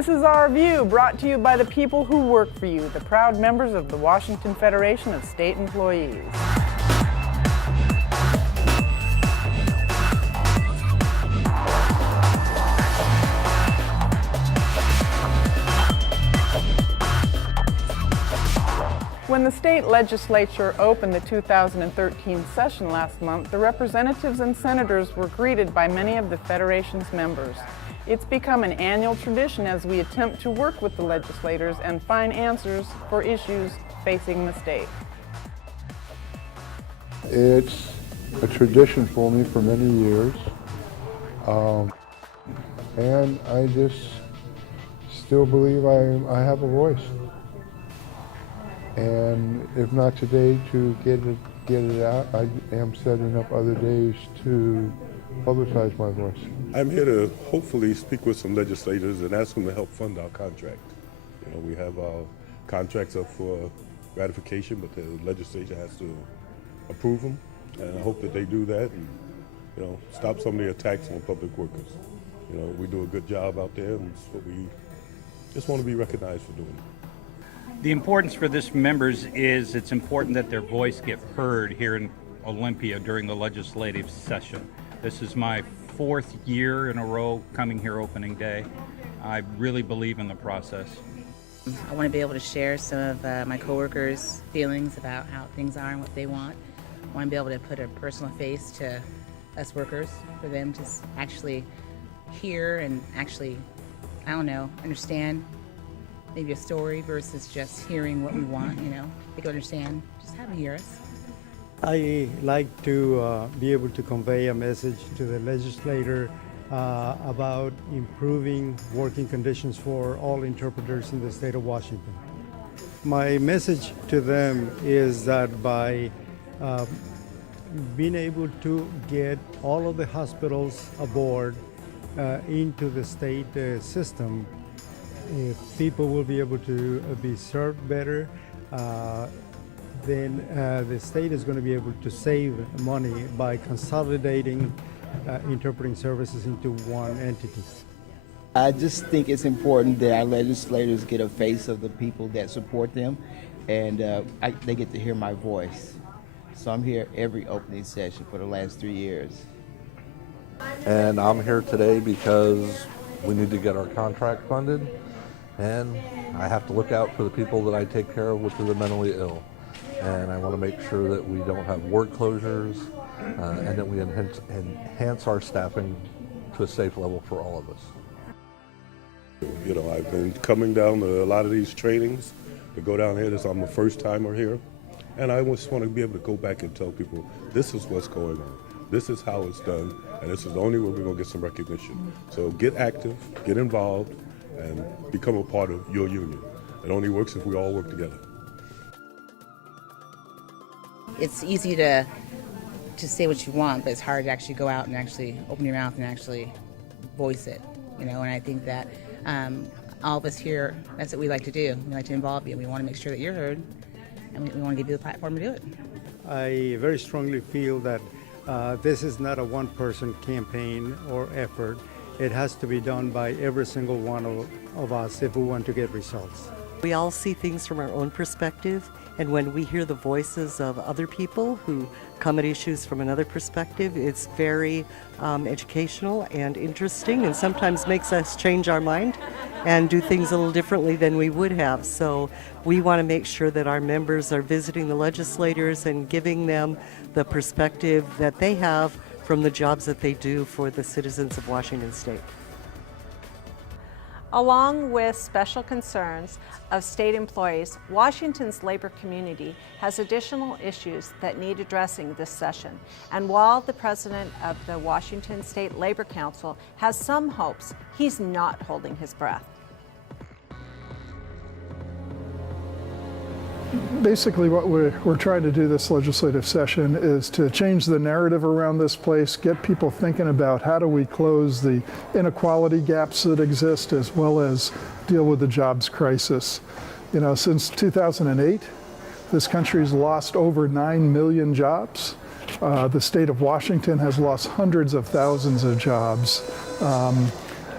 This is Our View, brought to you by the people who work for you, the proud members of the Washington Federation of State Employees. When the state legislature opened the 2013 session last month, the representatives and senators were greeted by many of the Federation's members. It's become an annual tradition as we attempt to work with the legislators and find answers for issues facing the state. It's a tradition for me for many years, and I just still believe I have a voice. And if not today to get it out, I am setting up other days to publicize my voice. I'm here to hopefully speak with some legislators and ask them to help fund our contract. You know, we have our contracts up for ratification, but the legislature has to approve them, and I hope that they do that and, you know, stop some of the attacks on public workers. You know, we do a good job out there, and it's what we just want to be recognized for doing. The importance for this members is it's important that their voice get heard here in Olympia during the legislative session. This is my 4th year in a row coming here opening day. I really believe in the process. I want to be able to share some of my coworkers' feelings about how things are and what they want. I want to be able to put a personal face to us workers, for them to actually hear and actually, I don't know, understand maybe a story versus just hearing what we want, you know. They can understand, just have them hear us. I like to be able to convey a message to the legislator about improving working conditions for all interpreters in the state of Washington. My message to them is that by being able to get all of the hospitals aboard into the state system, people will be able to be served better. Then the state is going to be able to save money by consolidating interpreting services into one entity. I just think it's important that our legislators get a face of the people that support them, and they get to hear my voice. So I'm here every opening session for the last 3 years. And I'm here today because we need to get our contract funded, and I have to look out for the people that I take care of, which are the mentally ill. And I want to make sure that we don't have ward closures and that we enhance our staffing to a safe level for all of us. You know, I've been coming down to a lot of these trainings to go down here. I'm a first timer here. And I just want to be able to go back and tell people, this is what's going on. This is how it's done. And this is the only way we're going to get some recognition. So get active, get involved, and become a part of your union. It only works if we all work together. It's easy to say what you want, but it's hard to actually go out and actually open your mouth and actually voice it, you know. And I think that all of us here, that's what we like to do. We like to involve you. We want to make sure that you're heard, and we want to give you the platform to do it. I very strongly feel that this is not a one-person campaign or effort. It has to be done by every single one of us if we want to get results. We all see things from our own perspective, and when we hear the voices of other people who come at issues from another perspective, it's very educational and interesting, and sometimes makes us change our mind and do things a little differently than we would have. So we want to make sure that our members are visiting the legislators and giving them the perspective that they have from the jobs that they do for the citizens of Washington State. Along with special concerns of state employees, Washington's labor community has additional issues that need addressing this session. And while the president of the Washington State Labor Council has some hopes, he's not holding his breath. Basically what we're trying to do this legislative session is to change the narrative around this place, get people thinking about how do we close the inequality gaps that exist, as well as deal with the jobs crisis. You know, since 2008, this country's lost over 9 million jobs. The state of Washington has lost hundreds of thousands of jobs.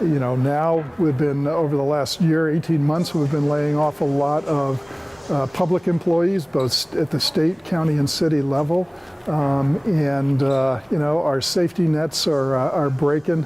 Now we've been, over the last year, 18 months, we've been laying off a lot of public employees, both at the state, county, and city level. Our safety nets are breaking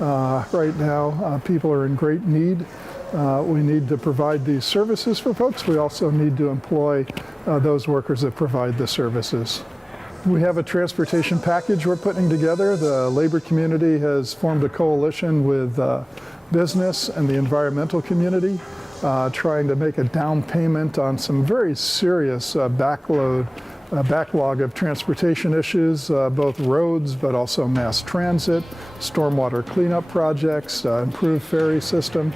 right now. People are in great need. We need to provide these services for folks. We also need to employ those workers that provide the services. We have a transportation package we're putting together. The labor community has formed a coalition with business and the environmental community, trying to make a down payment on some very serious backlog of transportation issues, both roads but also mass transit, stormwater cleanup projects, improved ferry system.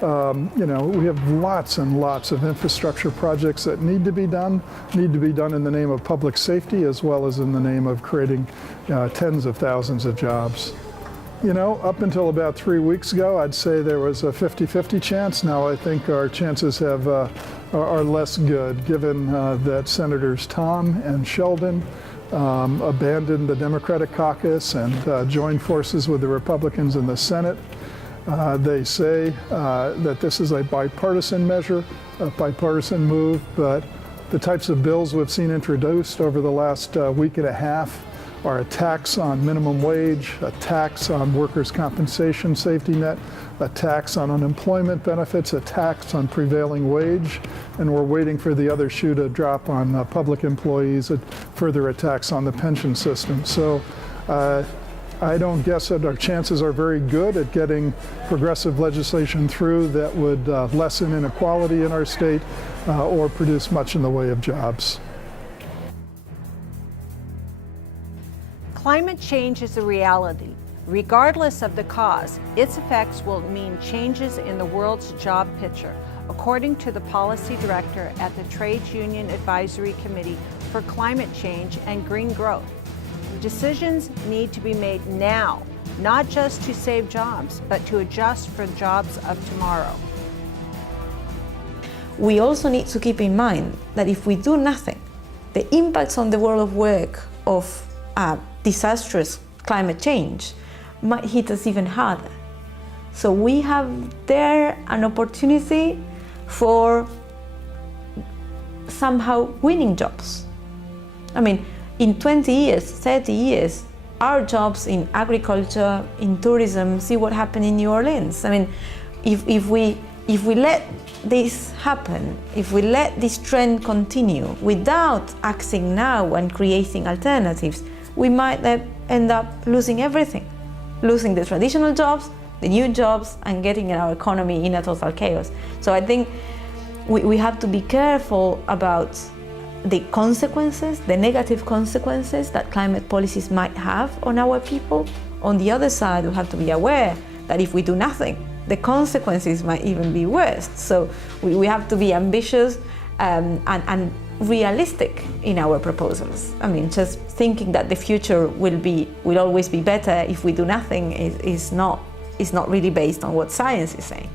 We have lots and lots of infrastructure projects that need to be done in the name of public safety as well as in the name of creating tens of thousands of jobs. Up until about 3 weeks ago, I'd say there was a 50-50 chance. Now I think our chances are less good, given that Senators Tom and Sheldon abandoned the Democratic caucus and joined forces with the Republicans in the Senate. They say that this is a bipartisan measure, a bipartisan move, but the types of bills we've seen introduced over the last week and a half are a tax on minimum wage, a tax on workers' compensation safety net, a tax on unemployment benefits, a tax on prevailing wage, and we're waiting for the other shoe to drop on public employees, further attacks on the pension system. So I don't guess that our chances are very good at getting progressive legislation through that would lessen inequality in our state or produce much in the way of jobs. Climate change is a reality. Regardless of the cause, its effects will mean changes in the world's job picture, according to the policy director at the Trades Union Advisory Committee for Climate Change and Green Growth. Decisions need to be made now, not just to save jobs, but to adjust for the jobs of tomorrow. We also need to keep in mind that if we do nothing, the impacts on the world of work of disastrous climate change might hit us even harder. So we have there an opportunity for somehow winning jobs. I mean, in 20 years, 30 years, our jobs in agriculture, in tourism, see what happened in New Orleans. I mean, if we let this happen, if we let this trend continue without acting now and creating alternatives, we might end up losing everything. Losing the traditional jobs, the new jobs, and getting our economy in a total chaos. So I think we have to be careful about the consequences, the negative consequences that climate policies might have on our people. On the other side, we have to be aware that if we do nothing, the consequences might even be worse. So we have to be ambitious and realistic in our proposals. I mean, just thinking that the future will always be better if we do nothing is not really based on what science is saying.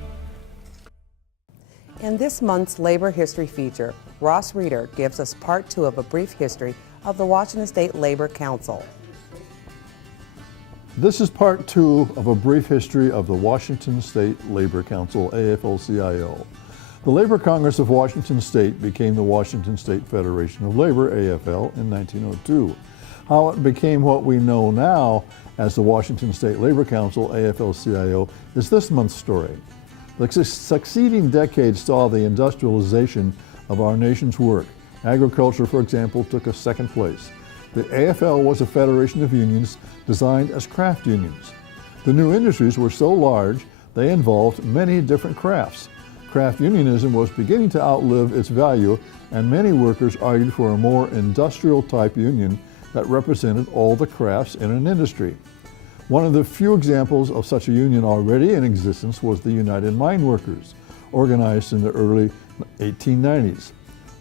In this month's Labor History feature, Ross Reeder gives us part 2 of a brief history of the Washington State Labor Council. This is part 2 of a brief history of the Washington State Labor Council, AFL-CIO. The Labor Congress of Washington State became the Washington State Federation of Labor, AFL, in 1902. How it became what we know now as the Washington State Labor Council, AFL-CIO, is this month's story. The succeeding decades saw the industrialization of our nation's work. Agriculture, for example, took a second place. The AFL was a federation of unions designed as craft unions. The new industries were so large, they involved many different crafts. Craft unionism was beginning to outlive its value, and many workers argued for a more industrial-type union that represented all the crafts in an industry. One of the few examples of such a union already in existence was the United Mine Workers, organized in the early 1890s.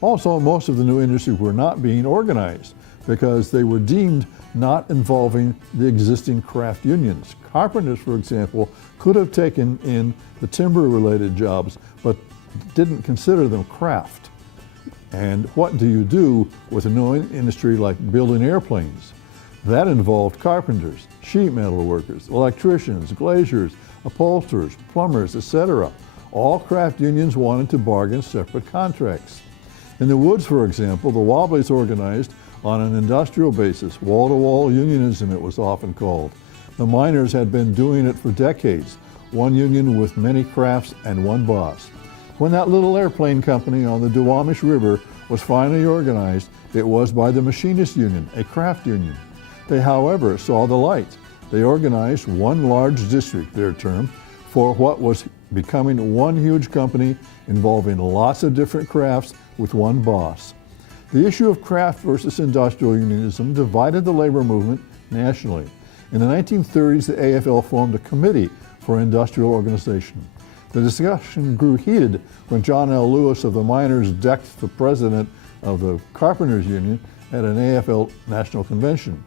Also, most of the new industries were not being organized because they were deemed not involving the existing craft unions. Carpenters, for example, could have taken in the timber-related jobs, but didn't consider them craft. And what do you do with a new industry like building airplanes? That involved carpenters, sheet metal workers, electricians, glaziers, upholsterers, plumbers, etc. All craft unions wanted to bargain separate contracts. In the woods, for example, the Wobblies organized on an industrial basis, wall-to-wall unionism it was often called. The miners had been doing it for decades, one union with many crafts and one boss. When that little airplane company on the Duwamish River was finally organized, it was by the Machinist Union, a craft union. They, however, saw the light. They organized one large district, their term, for what was becoming one huge company involving lots of different crafts with one boss. The issue of craft versus industrial unionism divided the labor movement nationally. In the 1930s, the AFL formed a committee for industrial organization. The discussion grew heated when John L. Lewis of the miners decked the president of the Carpenters Union at an AFL National Convention.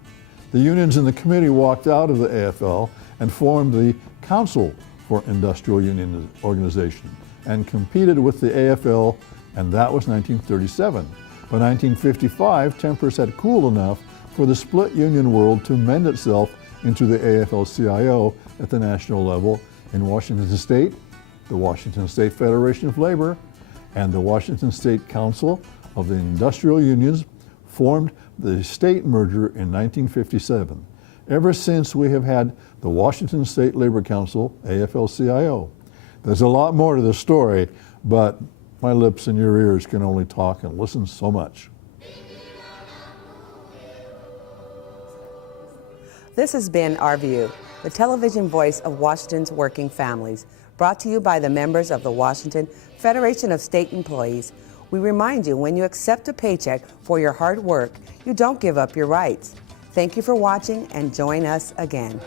The unions in the committee walked out of the AFL and formed the Council for Industrial Union Organization and competed with the AFL, and that was 1937. By 1955, tempers had cooled enough for the split union world to mend itself into the AFL-CIO at the national level. In Washington State, the Washington State Federation of Labor and the Washington State Council of the Industrial Unions formed the state merger in 1957. Ever since, we have had the Washington State Labor Council, AFL-CIO. There's a lot more to the story, but my lips and your ears can only talk and listen so much. This has been Our View, the television voice of Washington's working families, brought to you by the members of the Washington Federation of State Employees. We remind you, when you accept a paycheck for your hard work, you don't give up your rights. Thank you for watching, and join us again.